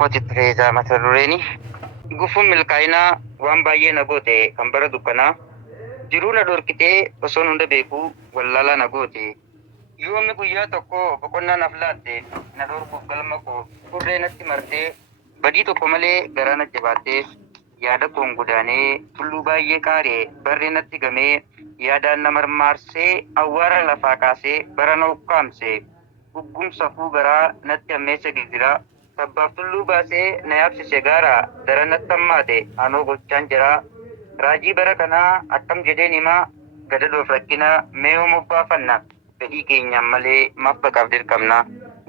kotitti fe'isaa mata dureeni. Gufuun milkaa'inaa waan baay'ee na goote kan bara dukkanaa. Jiruu na dhorkitee osoon hunda beekuu wallaalaa na goote. Yoommi guyyaa tokko boqonnaa naaf laatte na dhorkuuf galma koo turree natti martee badii tokko malee garaa na jabaattee yaada koon godaanee tulluu baay'ee qaaree barree natti gamee yaadaan na marmaarsee awwaara lafaa kaasee bara na ukkaamse guggumsa fuu garaa natti ammeessa gidiraa sabbaaf tulluu baasee na yaabsise gaara dara natti hammaate anoo gochaan jiraa raajii bara kanaa akkam jedheen himaa gadadoof rakkinaa meeyoo mobbaafanna fedhii keenyaan malee maaf baqaaf dirqamna.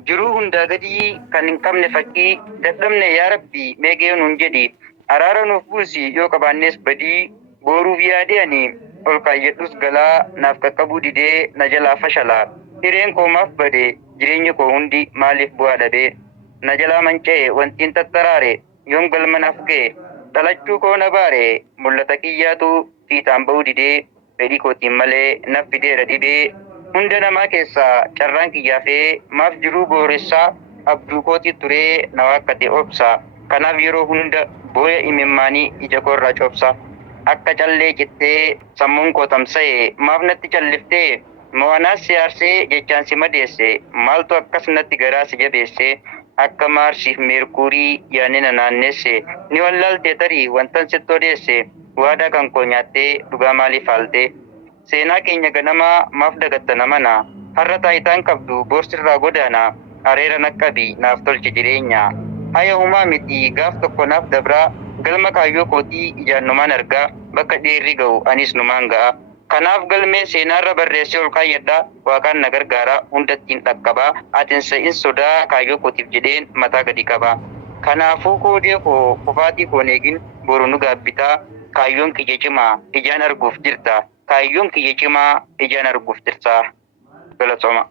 Jiruu hundaa gadii kan hin qabne fakkii dadhabne yaa rabbi meegee nuun jedhi araara nuuf buusi yoo qabaannes badii booruuf yaade ani ol kaayyadhus galaa naaf qaqqabuu didee na jalaa fashalaa hireen koo maaf bade jireenyi koo hundi maaliif bu'aa dhabee na jalaa manca'e wantiin tattaraare yoom galma naaf ga'e dhalachuu koo na baare mul'ata kiyyaatu fiixaan ba'uu didee fedhii kootiin malee naaf fideera dhibee hunda namaa keessaa carraan kiyyaafee maaf jiruu booressaa abduu kootii turee na waakkate obsa kanaaf yeroo hunda booya imimmaanii ija koorraa cobsa akka callee cittee sammuun koo tamsa'e maaf natti calliftee mo'anaas siyaarsee jechaan si madeesse maaltu akkas natti garaa si jabeesse akka maarsiif meerkuurii yaanni na naannesse ni wallaaltee tarii wantan sitti odeesse waadaa kan koo nyaattee dhugaa maaliif haaltee seenaa keenya ganamaa maaf dagatta namana har'a taayitaan qabdu boorsirraa godaana areera naqqabi naaf tolche jireenya haya humaa miti gaaf tokko naaf dabraa galma kaayyoo kootii ijaannumaan argaa bakka dheerri ga'u anis numaan ga'a kanaaf galmee seenaarra barreessee ol kaayyadhaa waaqaan na gargaara hundattiin dhaqqabaa atinsa in sodaa kaayyoo kootiif jedheen mataa gadi qabaa kanaafuu koodee koo kufaatii koon eegin boru nu gaabbitaa kaayyoon kiyya cimaa ijaan arguuf jirta kaayyoon kiyya cimaa ijaan arguuf jirta galatoma.